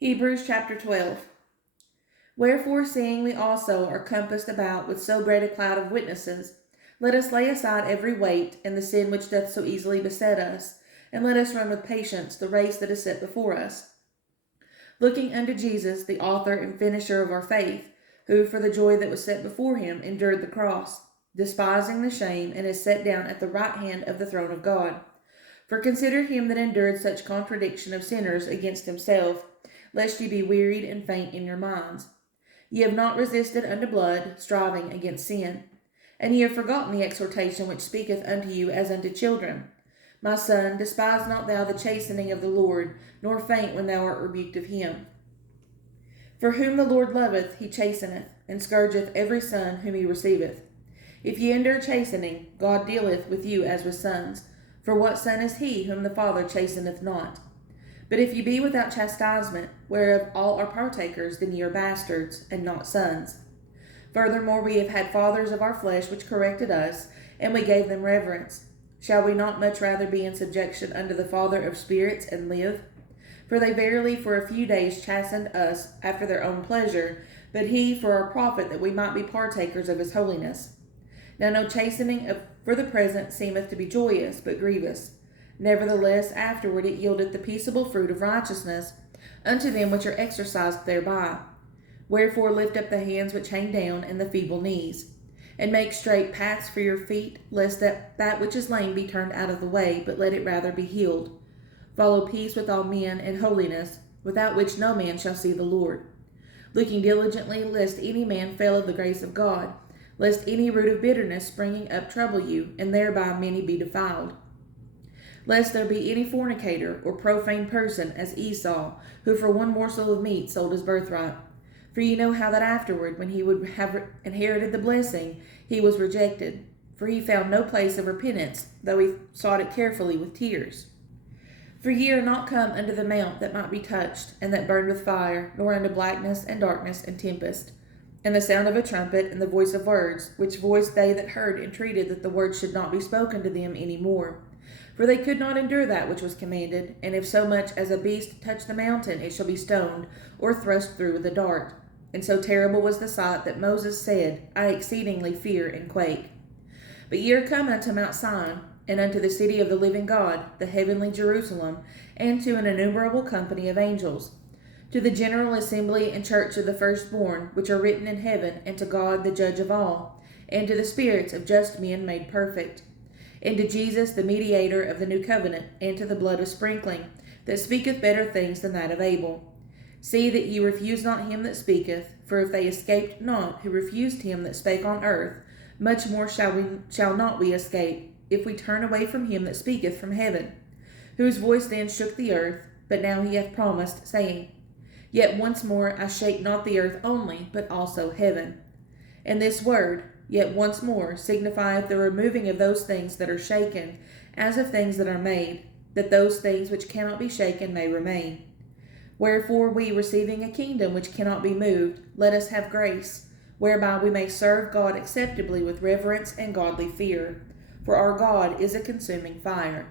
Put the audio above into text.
Hebrews chapter 12. Wherefore, seeing we also are compassed about with so great a cloud of witnesses, let us lay aside every weight and the sin which doth so easily beset us, and let us run with patience the race that is set before us, looking unto Jesus, the author and finisher of our faith, who for the joy that was set before him endured the cross, despising the shame, and is set down at the right hand of the throne of God. For consider him that endured such contradiction of sinners against himself, lest ye be wearied and faint in your minds. Ye have not resisted unto blood, striving against sin. And ye have forgotten the exhortation which speaketh unto you as unto children. My son, despise not thou the chastening of the Lord, nor faint when thou art rebuked of him. For whom the Lord loveth, he chasteneth, and scourgeth every son whom he receiveth. If ye endure chastening, God dealeth with you as with sons. For what son is he whom the Father chasteneth not? But if ye be without chastisement, whereof all are partakers, then ye are bastards, and not sons. Furthermore, we have had fathers of our flesh which corrected us, and we gave them reverence. Shall we not much rather be in subjection unto the Father of spirits, and live? For they verily for a few days chastened us after their own pleasure, but he for our profit, that we might be partakers of his holiness. Now no chastening for the present seemeth to be joyous, but grievous. Nevertheless, afterward it yieldeth the peaceable fruit of righteousness unto them which are exercised thereby. Wherefore lift up the hands which hang down, and the feeble knees, and make straight paths for your feet, lest that which is lame be turned out of the way, but let it rather be healed. Follow peace with all men and holiness, without which no man shall see the Lord. Looking diligently, lest any man fail of the grace of God, lest any root of bitterness springing up trouble you, and thereby many be defiled. Lest there be any fornicator or profane person as Esau, who for one morsel of meat sold his birthright. For ye know how that afterward, when he would have inherited the blessing, he was rejected. For he found no place of repentance, though he sought it carefully with tears. For ye are not come unto the mount that might be touched, and that burned with fire, nor unto blackness and darkness and tempest, and the sound of a trumpet, and the voice of words, which voice they that heard entreated that the words should not be spoken to them any more. For they could not endure that which was commanded, and if so much as a beast touch the mountain, it shall be stoned, or thrust through with a dart. And so terrible was the sight that Moses said, I exceedingly fear and quake. But ye are come unto Mount Sion, and unto the city of the living God, the heavenly Jerusalem, and to an innumerable company of angels, to the general assembly and church of the firstborn, which are written in heaven, and to God the judge of all, and to the spirits of just men made perfect, and to Jesus the mediator of the new covenant, and to the blood of sprinkling, that speaketh better things than that of Abel. See that ye refuse not him that speaketh, for if they escaped not who refused him that spake on earth, much more shall not we escape, if we turn away from him that speaketh from heaven, whose voice then shook the earth, but now he hath promised, saying, Yet once more I shake not the earth only, but also heaven. And this word, yet once more, signifieth the removing of those things that are shaken, as of things that are made, that those things which cannot be shaken may remain. Wherefore we, receiving a kingdom which cannot be moved, let us have grace, whereby we may serve God acceptably with reverence and godly fear. For our God is a consuming fire.